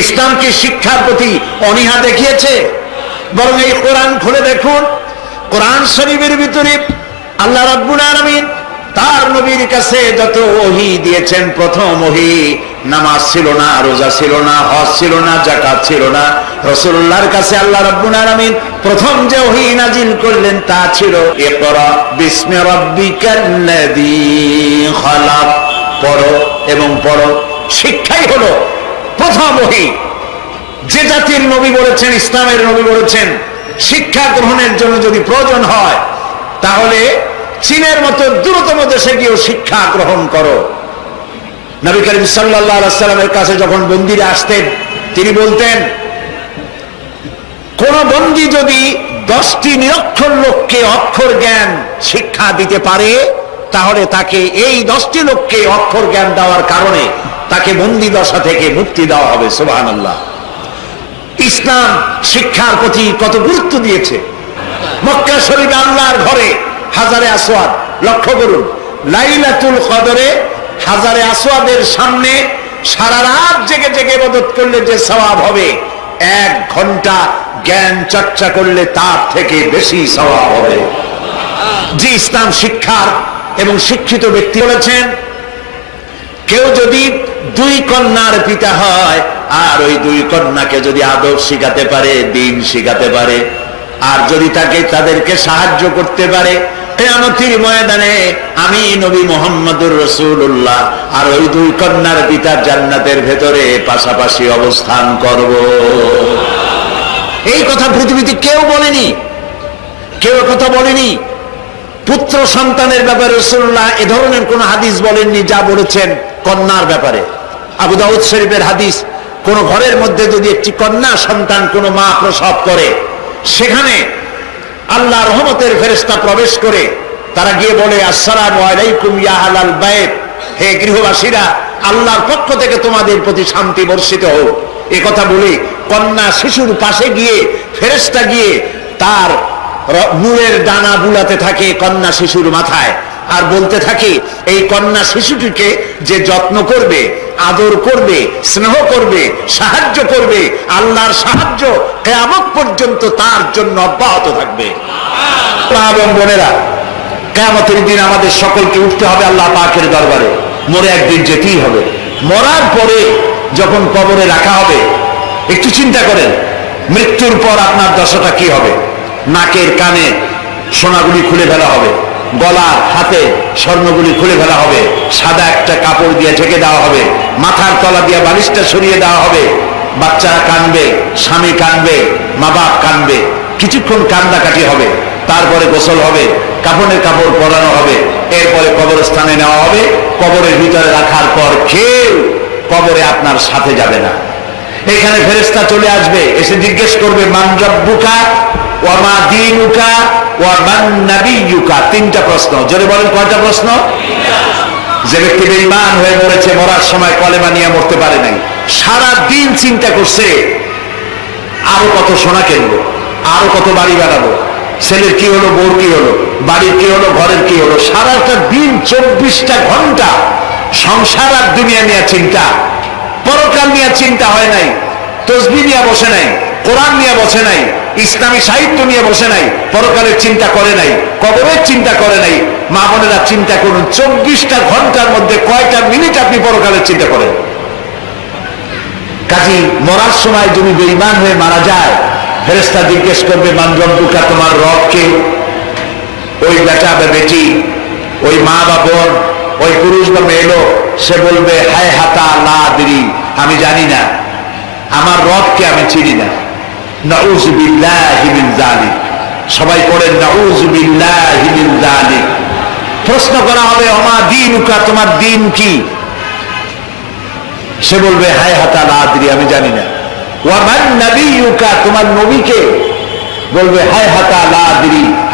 ইসলাম কি শিক্ষার প্রতি অনীহা দেখিয়েছে। বরং এই কোরআন খুলে দেখুন, কোরআন শরীফের ভিতরে আল্লাহ রাব্বুল আলামিন তার নবীর কাছে যত ওহি দিয়েছেন, প্রথম ওহি নামাজ ছিল না, রোজা ছিল না, হজ ছিল না জাকাত ছিল না। রসুল্লাহর কাছে আল্লাহ রাব্বুল আলামিন প্রথম যে ওহি নাজিল করলেন তা ছিল এ ইকরা বিসমি রাব্বিকাল্লাযী খালাক। পড়ো এবং পড়ো, শিক্ষাই হলো ওহি যে জাতির নবী বলেছেন, ইসলামের নবী বলেছেন, শিক্ষা গ্রহণের জন্য যদি প্রয়োজন হয়, তাহলে চীনের মতো দ্রুততম দেশে গিয়েও শিক্ষা গ্রহণ করো। নবী করিম সাল্লাহ সাল্লামের কাছে যখন বন্দিরা আসতেন, তিনি বলতেন, কোন বন্দী যদি দশটি নিরক্ষর লোককে অক্ষর জ্ঞান শিক্ষা দিতে পারে, তাহলে তাকে এই দশটি লোককে অক্ষর জ্ঞান দেওয়ার কারণে তাকে বন্দি দশা থেকে মুক্তি দেওয়া হবে সোবাহান আল্লাহ ইসলাম শিক্ষার প্রতি কত গুরুত্ব দিয়েছে। মক্কা শরীফ আল্লাহর ঘরে হাজারে আসওয়াদ, লক্ষ্য করুন, লাইলাতুল কদরে হাজারে আসওয়াদের সামনে সারা রাত জেগে জেগে মদত করলে যে সওয়াব হবে, এক ঘণ্টা জ্ঞান চর্চা করলে তার থেকে বেশি সওয়াব হবে। যে ইসলাম শিক্ষার এবং শিক্ষিত ব্যক্তি বলেছেন, কেউ যদি দুই কন্যার পিতা হয়, আর ওই দুই কন্যাকে যদি আদব শিখাতে পারে, দিন শিখাতে পারে, আর যদি তাকে তাদেরকে সাহায্য করতে পারে আমি নবী মোহাম্মদুর রসুল্লাহ আর ওই দুই কন্যার পিতার জান্নাতের ভেতরে পাশাপাশি অবস্থান করব। এই কথা পৃথিবীতে কেউ বলেনি, কেউ কথা বলেনি। পুত্র সন্তানের ব্যাপারে রসুল্লাহ এ ধরনের কোন হাদিস বলেননি, যা বলেছেন কন্যার ব্যাপারে। আবু দাউদ শরীফের হাদিস, কোন ঘরের মধ্যে যদি একটি কন্যা সন্তান কোন মা প্রসব করে, সেখানে আল্লাহ রহমতের ফেরেস্তা প্রবেশ করে, তারা গিয়ে বলে, আসসালাম আলাইকুম ইয়া আলাল বাইত। হে গৃহবাসীরা, আল্লাহর পক্ষ থেকে তোমাদের প্রতি শান্তি বর্ষিত হোক। এ কথা বলে কন্যা শিশুর পাশে গিয়ে ফেরেস্তা গিয়ে তার নূরের ডানা বুলাতে থাকে কন্যা শিশুর মাথায় আর বলতে থাকে, এই কন্যা শিশুটিকে যে যত্ন করবে আদর করবে, স্নেহ করবে, সাহায্য করবে, আল্লাহর সাহায্য কেয়ামত পর্যন্ত তার জন্য অব্যাহত থাকবে। বোনেরা, কেয়ামতের দিন আমাদের সকলকে উঠতে হবে আল্লাহ পাকের দরবারে। মরে একদিন যেতেই হবে। মরার পরে যখন কবরে রাখা হবে, একটু চিন্তা করেন, মৃত্যুর পর আপনার দশাটা কি হবে? নাকের কানে সোনাগুলি খুলে ফেলা হবে। গলার হাতে স্বর্ণগুলি খুলে ফেলা হবে। সাদা একটা কাপড় দিয়ে ঢেকে দেওয়া হবে। মাথার তলা দিয়ে বালিশটা সরিয়ে দেওয়া হবে। বাচ্চারা কানবে, স্বামী কানবে মা বাপ কানবে। কিছুক্ষণ কান্দাকাটি হবে। তারপরে গোসল হবে, কাপড়ের কাপড় পরানো হবে। এরপরে কবরস্থানে নেওয়া হবে। কবরের ভিতরে রাখার পর কেউ কবরে আপনার সাথে যাবে না। এখানে ফেরেস্তা চলে আসবে, এসে জিজ্ঞেস করবে, মান বুকা ওয়া মা দীনুকা? ওয়া মান নাবিয়ুকা তিনটা প্রশ্ন। জোরে বলেন, কয়টা প্রশ্ন? যে ব্যক্তি বেঈমান হয়ে মরেছে, মরার সময় কলেমা নিয়ে মরতে পারে নাই। সারা দিন চিন্তা করছে, আরও কত সোনা কিনবো, আরও কত বাড়ি বানাবো, ছেলের কি হলো, বউর কি হলো, বাড়ির কি হলো, ঘরের কি হলো, সারাটা দিন, চব্বিশটা ঘণ্টা সংসার আর দুনিয়া নিয়ে চিন্তা, পরকাল নিয়ে চিন্তা হয় নাই, তসবি নিয়ে বসে নাই, কোরআন নিয়ে বসে নাই ইসলামী সাহিত্য নিয়ে বসে নাই, পরকালের চিন্তা করে নাই, কবরের চিন্তা করে নাই, মা বোনেরা চিন্তা করুন, চব্বিশটা ঘণ্টার মধ্যে কয়টা মিনিট আপনি পরকালের চিন্তা করেন? কাজী, মরার সময় যদি বেইমান হয়ে মারা যায় ফেরেস্তা জিজ্ঞেস করবে মানরব্বুকা তোমার রবকে ওই বেটা বা বেটি, ওই মা বা বোন, ওই পুরুষ বা মেয়ে লোক, সে বলবে, হায় হাতা লা দিরি, আমি জানি না। আমার রবকে আমি চিনি না। সবাই পড়েন প্রশ্ন করা হবে তোমার দিন কি? সে বলবে, হায় হাতা আদরি, আমি জানি না। ওয়ামান নবিয়ুকা, তোমার নবীকে বলবে, হায় হাতা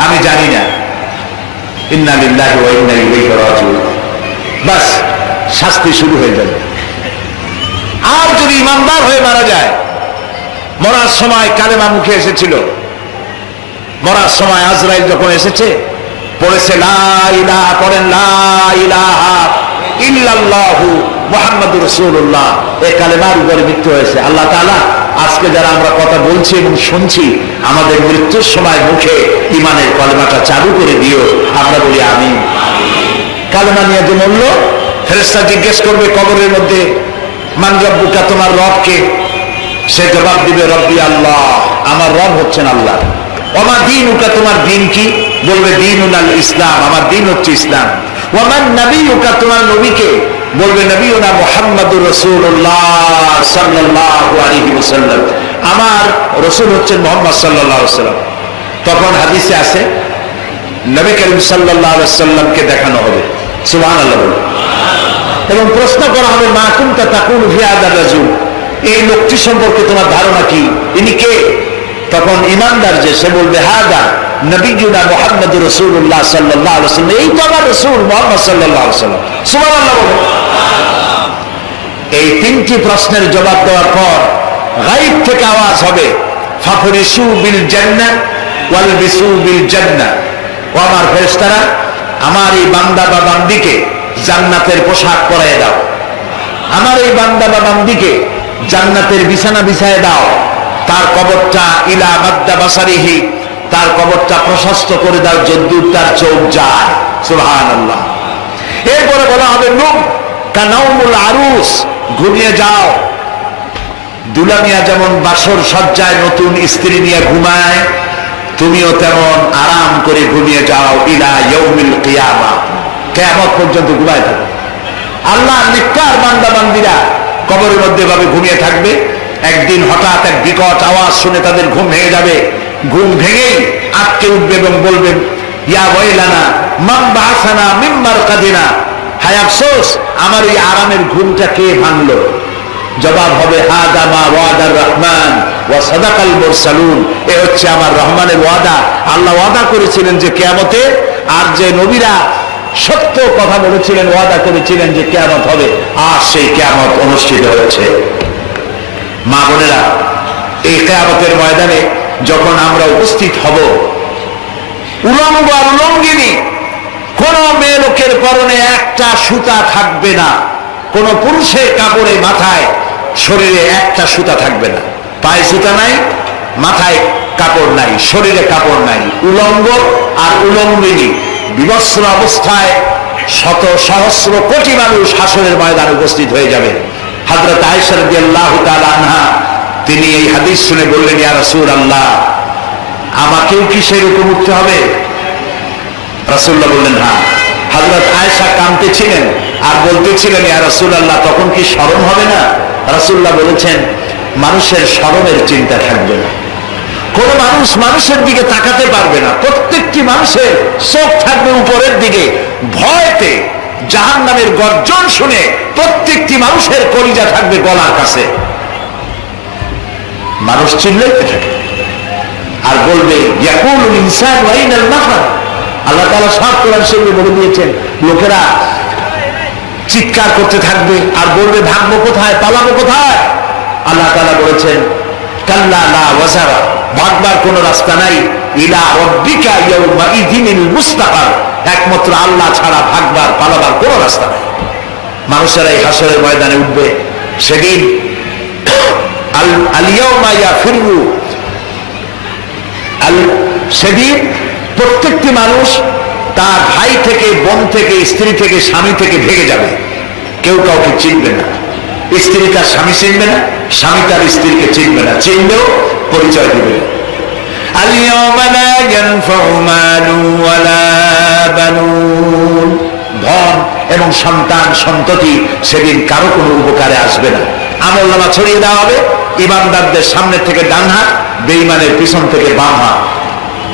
আমি জানি না। শাস্তি শুরু হয়ে যাবে। আর যদি ইমানদার হয়ে মারা যায় মরার সময় কালেমা মুখে এসেছিল। মরার সময় আজরাইল যখন এসেছে, পড়েছে, লা ইলাহা পড়েন, লা ইলাহা ইল্লাল্লাহু মোহাম্মদ রসুল্লাহ এ কালেমার উপরে মৃত্যু হয়েছে। আল্লাহ আজকে যারা আমরা কথা বলছি এবং শুনছি, আমাদের মৃত্যুর সময় মুখে ইমানের কলেমাটা চালু করে দিও। আমরা বলি আমি কালেমা নিয়ে যে মূল্য ফেরেস্তা জিজ্ঞেস করবে কবরের মধ্যে, মান রব্বুকা, তোমার রবকে সে জবাব দিবে, রব্বি আল্লাহ, আমার রব হচ্ছেন আল্লাহ। আমার দিন উকা তোমার দিন কি? বলবে দিন উনাল ইসলাম, আমার দিন হচ্ছে ইসলাম। ওমান নবী উকা তোমার নবীকে? বলবে নবী উনা মোহাম্মদুর রসুল্লাহ সাল্লাল্লাহু আলাইহি ওয়াসাল্লাম। আমার রসুল হচ্ছেন মোহাম্মদ সাল্লাল্লাহু আলাইহি ওয়াসাল্লাম। তখন হাদিসে আছে, নবী করিম আলাইহি সাল্লামকে দেখানো হবে। সুবহানাল্লাহ বলে এবং প্রশ্ন করা হবে, মা কুমতা তাকুল ফিয়াদার রাজুল? এই লোকটি সম্পর্কে তোমার ধারণা কি? ইনি কে? তখন ইমানদার যে, সে বলবে, হাদা নবীজুনা মোহাম্মদ রসুল্লাহ সাল্লাহ আলসালাম এই তো আমার রসুল মোহাম্মদ সাল্লাহ এই তিনটি প্রশ্নের জবাব দেওয়ার পর গাইব থেকে আওয়াজ হবে ফাফরিসু বিল জান্নাহ ওয়াল বিসু বিল জান্নাহ ও আমার ফেরেশতারা, আমার এই বান্দা বা বান্দিকে জান্নাতের পোশাক পরায় দাও। আমার এই বান্দা বা বান্দিকে জান্নাতের বিছানা বিছায় দাও। তার কবরটা ইলা মাদ্দা বাসারিহি, তার কবরটা প্রশস্ত করে দাও যদ্দুর তার চোখ যায়। সুবহানাল্লাহ। এরপরে বলা হবে লোক কানাউমুল আরুস ঘুমিয়ে যাও। দুলামিয়া যেমন বাসর সজ্জায় নতুন স্ত্রী নিয়ে ঘুমায়, তুমিও তেমন আরাম করে ঘুমিয়ে যাও ইলা ইয়ৌমিল কিয়ামা। কেয়ামত পর্যন্ত ঘুমায় থাকো। আল্লাহ নিকার বান্দা বান্দিরা কবরের মধ্যে ভাবে ঘুমিয়ে থাকবে, একদিন হঠাৎ এক বিকট আওয়াজ শুনে তাদের ঘুম ভেঙে যাবে। ঘুম ভেঙেই আটকে উঠবে এবং বলবেন ইয়া ওয়াইলানা মাম বাহাসানা মিম্মার কাদিনা হায় আফসোস, আমার এই আরামের ঘুমটা কে ভাঙলো? জবাব হবে, হাদা মা ওয়াদার রহমান ওয়া সাদাকাল মুরসালুন। এ হচ্ছে আমার রহমানের ওয়াদা। আল্লাহ ওয়াদা করেছিলেন যে কিয়ামতে আর যে নবীরা সত্য কথা বলেছিলেন, ওয়াদা করেছিলেন যে কেয়ামত হবে, আর সেই কেয়ামত অনুষ্ঠিত হয়েছে মা বোনেরা, এই কেয়ামতের ময়দানে যখন আমরা উপস্থিত হব, উলঙ্গ আর উলঙ্গিনী, কোন মেয়ে লোকের পরনে একটা সুতা থাকবে না, কোন পুরুষের কাপড়ে মাথায়, শরীরে একটা সুতা থাকবে না। পায়ে সুতা নাই, মাথায় কাপড় নাই, শরীরে কাপড় নাই, উলঙ্গ আর উলঙ্গিনী। বিবস্ত্র অবস্থায় শত সহস্র কোটি মানুষ হাসরের ময়দানে উপস্থিত হয়ে যাবে। হাজরত আল্লাহ আনহা, তিনি এই হাদিস শুনে বললেন, ইয়া রাসূল আল্লাহ আমাকেও কি সেরকম উঠতে হবে? রাসূলুল্লাহ বললেন হ্যাঁ। হযরত আয়েশা কাঁদতেছিলেন আর বলতেছিলেন, ইয়া রাসূলুল্লাহ, তখন কি স্মরণ হবে না? রাসূলুল্লাহ বলেছেন, মানুষের স্মরণের চিন্তা থাকবে না। কোন মানুষ মানুষের দিকে তাকাতে পারবে না। প্রত্যেকটি মানুষের চোখ থাকবে উপরের দিকে। ভয়তে জাহান নামের গর্জন শুনে প্রত্যেকটি মানুষের কলিজা থাকবে গলার কাছে। মানুষ চিল্লাইতে থাকে। আর বলবে আল্লাহ তালা সব কোরআন শরীফে বলে দিয়েছেন, লোকেরা চিৎকার করতে থাকবে আর বলবে ভাগবো কোথায়? পালাবো কোথায়? আল্লাহ তালা বলেছেন, কাল্লা লা ওয়াজারা। ভাগবার কোন রাস্তা নাই। একমাত্র আল্লাহ ছাড়া ভাগবার পালাবার কোন রাস্তা নাই। মানুষেরা এই হাসরের ময়দানে উঠবে। সেদিন সেদিন প্রত্যেকটি মানুষ তার ভাই থেকে, বোন থেকে, স্ত্রী থেকে, স্বামী থেকে ভেঙে যাবে। কেউ কাউকে চিনবে না। স্ত্রী তার স্বামী চিনবে না, স্বামী তার স্ত্রীকে চিনবে না। চিনলেও পরিচয় দিবে। ধন এবং সন্তান সন্ততি সেদিন কারও কোনো উপকারে আসবে না। আমল নামা ছড়িয়ে দেওয়া হবে। ইমানদারদের সামনে থেকে ডান হাত বেইমানের পিছন থেকে বাম হাত।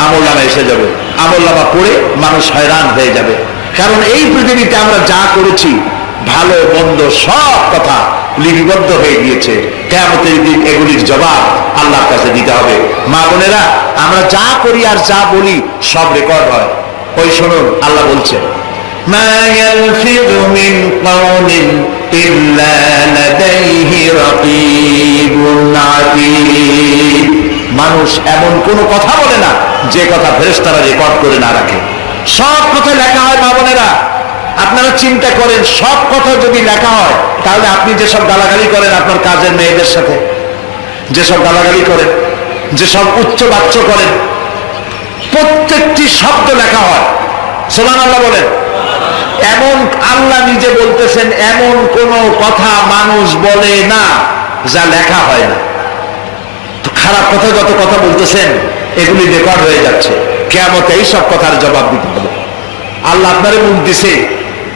আমল নামা এসে যাবে। আমল নামা পড়ে মানুষ হয়রান হয়ে যাবে। কারণ এই পৃথিবীতে আমরা যা করেছি, ভালো, মন্দ সব কথা লিপিবদ্ধ হয়ে গিয়েছে। কেমন দিন এগুলির জবাব আল্লাহর কাছে দিতে হবে মা বোনেরা আমরা যা করি আর যা বলি সব রেকর্ড হয় ওই শুনুন আল্লাহ বলছেন ما يلفظ من قول إلا لديه رقيب عتيد মানুষ এমন কোন কথা বলে না যে কথা ফেরেশতারা রেকর্ড করে না রাখে সব কথা লেখা হয় মা বোনেরা আপনারা চিন্তা করেন সব কথা যদি লেখা হয় তাহলে আপনি যেসব গালাগালি করেন আপনার কাজের মেয়েদের সাথে যেসব গালাগালি করেন, যেসব উচ্চ বাচ্চ করেন, প্রত্যেকটি শব্দ লেখা হয়। সোমান আল্লাহ বলেন, এমন আল্লাহ নিজে বলতেছেন, এমন কোন কথা মানুষ বলে না, যা লেখা হয় না। তো খারাপ কথা যত কথা বলতেছেন, এগুলি রেকর্ড হয়ে যাচ্ছে। কেমতে এই সব কথার জবাব দিতে হবে। আল্লাহ আপনারে মুখ দিছে,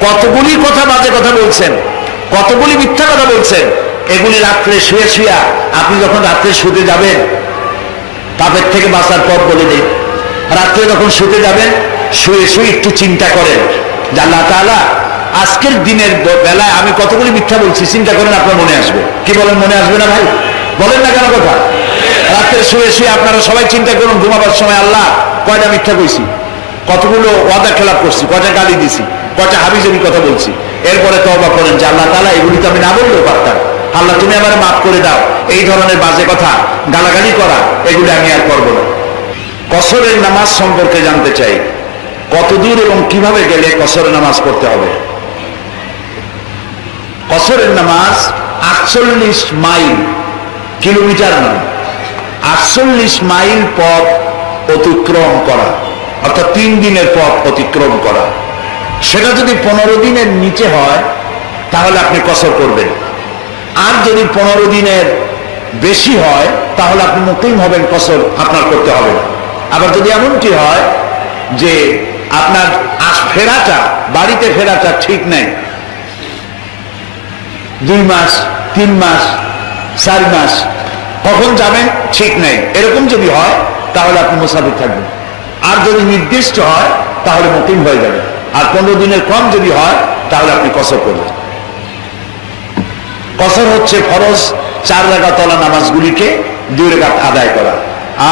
কতগুলি কথা বাজে কথা বলছেন, কতগুলি মিথ্যা কথা বলছেন, এগুলি রাত্রে শুয়ে শুয়া আপনি যখন রাত্রে শুতে যাবেন পাপের থেকে বাঁচার পথ বলে দিন রাত্রে যখন শুতে যাবেন, শুয়ে শুয়ে একটু চিন্তা করেন যে তাআলা, আজকের দিনের বেলায় আমি কতগুলি মিথ্যা বলছি, চিন্তা করেন আপনার মনে আসবে। কি বলেন, মনে আসবে না ভাই? বলেন না কেন কথা? রাত্রে শুয়ে শুয়ে আপনারা সবাই চিন্তা করুন, ঘুমাবার সময় আল্লাহ কয়টা মিথ্যা কইছি? কতগুলো ওয়াদা খেলাপ করছি, কয়টা গালি দিছি, কয়টা হাবিজাবি কথা বলছি। এরপরে তবা করেন যে আল্লাহ তালা এগুলি তো আমি না বললেও পারতাম। আল্লাহ তুমি আমার মাফ করে দাও। এই ধরনের বাজে কথা, গালাগালি করা, এগুলো আমি আর করব না। কসরের নামাজ সম্পর্কে জানতে চাই। কতদূর এবং কীভাবে গেলে কসরের নামাজ পড়তে হবে? কসরের নামাজ আটচল্লিশ মাইল, কিলোমিটার নয়, আটচল্লিশ মাইল পথ অতিক্রম করা, অর্থাৎ তিন দিনের পথ অতিক্রম করা। সেটা যদি পনেরো দিনের নিচে হয়, তাহলে আপনি কসর করবেন। আর যদি পনেরো দিনের বেশি হয়, তাহলে আপনি মুকিম হবেন, কসর আপনার করতে হবে। আবার যদি এমনটি হয় যে আপনার আস ফেরাটা, বাড়িতে ফেরাটা ঠিক নেই, দুই মাস, তিন মাস, চার মাস, কখন যাবেন ঠিক নেই। এরকম যদি হয়, তাহলে আপনি মুসাফির থাকবেন। আর যদি নির্দিষ্ট হয়, তাহলে মুকিম হয়ে যাবে। আর পনেরো দিনের কম যদি হয়, তাহলে আপনি কসর করবেন। কসর হচ্ছে ফরজ চার রেখা তলা নামাজগুলিকে দুই রেখা আদায় করা।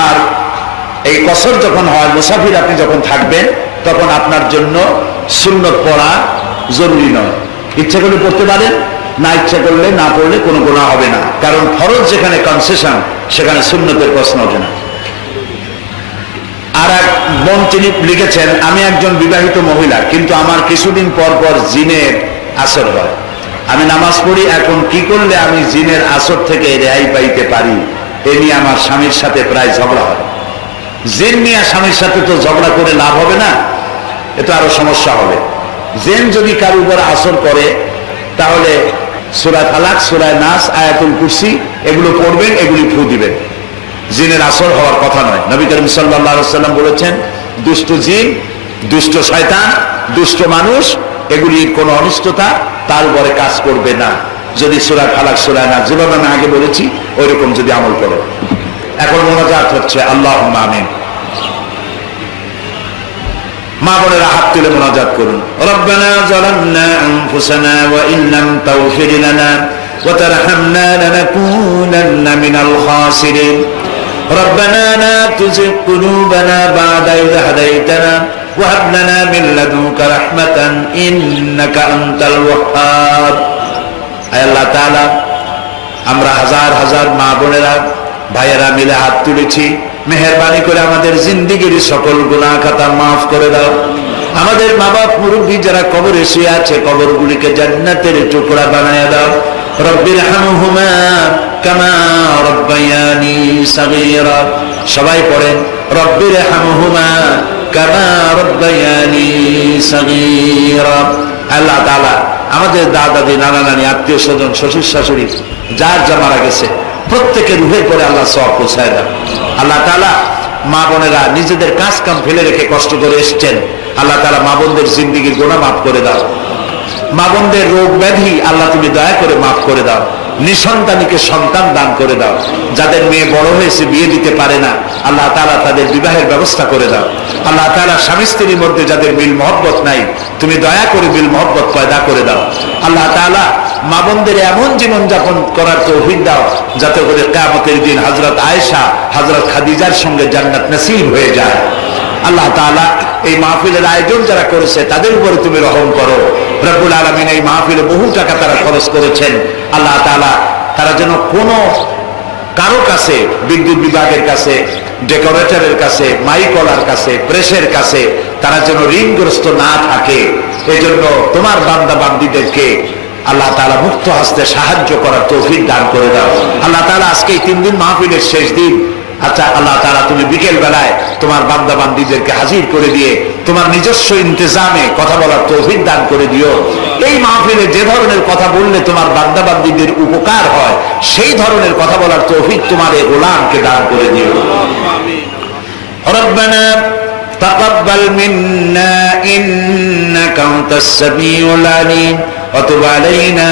আর এই কসর যখন হয়, মুসাফির আপনি যখন থাকবেন, তখন আপনার জন্য সুন্নত পড়া জরুরি নয়। ইচ্ছা করলে পড়তে পারেন, না ইচ্ছা করলে না পড়লে কোনো গোনা হবে না। কারণ ফরজ যেখানে কনসেশন সেখানে সুন্নতের প্রশ্ন ওঠে না। আর এক বোন তিনি লিখেছেন, আমি একজন বিবাহিত মহিলা, কিন্তু আমার কিছুদিন পর পর জিনের আসর হয়। আমি নামাজ পড়ি, এখন কি করলে আমি জিনের আসর থেকে রেহাই পাইতে পারি? এ নিয়ে আমার স্বামীর সাথে প্রায় ঝগড়া হয়। জেন নিয়ে স্বামীর সাথে তো ঝগড়া করে লাভ হবে না এতে আরও সমস্যা হবে। জেন যদি কারও উপর আসর করে, তাহলে সুরায় ফালাক সুরায় নাস, আয়াতুল কুরসি, এগুলো পড়বেন, এগুলি ফু দিবেন। জিনের আসর হওয়ার কথা নয়। নবী করিম সাল্লাম বলেছেন, দুষ্ট জিন, দুষ্ট শয়তান, দুষ্ট মানুষ এগুলির কোনো অনিষ্টতা তার উপরে কাজ করবে না যদি সুরায় ফালাক সুরায় না যেভাবে আমি আগে বলেছি ওই রকম যদি আমল করে এখন মোনাজাত হচ্ছে আল্লাহ আমিন মা বোনেরা হাত তুলে মোনাজাত করুন রব্বানা জালামনা আনফুসানা ওয়া ইন লাম তাগফির লানা ওয়া তারহামনা লানাকুনান্না মিনাল খাসিরিন ربنا لا تزغ قلوبنا بعد إذ هديتنا وهب لنا من لدنك رحمة إنك أنت الوهاب আয় আল্লাহ তাআলা আমরা হাজার হাজার মা বোনেরা ভাইয়েরা মিলে হাত তুলেছি মেহরবানি করে আমাদের জিন্দিগির সকল গুনাহ খাতা মাফ করে দাও আমাদের মা বাপ মুরব্বী যারা কবরে শুয়ে আছে কবরগুলিকে জান্নাতের টুকরা বানায় দাও রব্বির হামহুমা কামা রব্বায়ানি সাগীরা সবাই পড়েন রব্বির হামহুমা কামা রব্বায়ানি সাগীরা। আল্লাহ তাআলা আমাদের দাদাদি নানা নানি আত্মীয় স্বজন শ্বশুর শাশুড়ি যার যা মারা গেছে, প্রত্যেকের রুহের পরে আল্লাহ সব পৌঁছায় দেন। আল্লাহ তালা মা বোনেরা নিজেদের কাজ কাম ফেলে রেখে কষ্ট করে এসছেন। আল্লাহ তালা মা বোনদের জিন্দিগির গোনা মাফ করে দাও। মা বোনদের রোগ ব্যাধি আল্লাহ তুমি দয়া করে মাফ করে দাও। নিঃসন্তানীকে সন্তান দান করে দাও। যাদের মেয়ে বড় হয়েছে, বিয়ে দিতে পারে না, আল্লাহ তালা তাদের বিবাহের ব্যবস্থা করে দাও। আল্লাহ তালা স্বামী স্ত্রীর মধ্যে যাদের মিল মহব্বত নাই, তুমি দয়া করে মিল মহব্বত পয়দা করে দাও। আল্লাহ তালা মা বোনদের এমন জীবন যাপন করার তৌফিক দাও, যাতে করে কেয়ামতের দিন হজরত আয়েশা হজরত খাদিজার সঙ্গে জান্নাত নসিব হয়ে যায়। আল্লাহ তাআলা এই মাহফিলের আয়োজন যারা করেছে, তাদের উপরে তুমি রহম করো। রব্বুল আলমিন এই মাহফিলে বহু টাকা তারা খরচ করেছেন। আল্লাহ তালা তারা যেন কোনো কারও কাছে, বিদ্যুৎ বিভাগের কাছে, ডেকোরেটরের কাছে মাইকলার কাছে, প্রেসের কাছে তারা যেন ঋণগ্রস্ত না থাকে। এই জন্য তোমার বান্দা বান্দিদেরকে আল্লাহ তালা মুক্ত হাসতে সাহায্য করার তৌফিক দান করে দাও। আল্লাহ তালা আজকে এই তিন দিন মাহফিলের শেষ দিন আচ্ছা আল্লাহ তালা তুমি বিকেল বেলায় তোমার বান্দা বান্দিদেরকে হাজির করে দিয়ে তোমার নিজস্ব ইন্তজামে কথা বলার তৌফিক দান করে দিও এই মাহফিলে যে ধরনের কথা বললে তোমার বান্দা বান্দিদের উপকার হয় সেই ধরনের কথা বলার তৌফিক তোমার এই গোলামকে দান করে দিও ربنا تقبل منا إنك أنت السميع العليم وتب علينا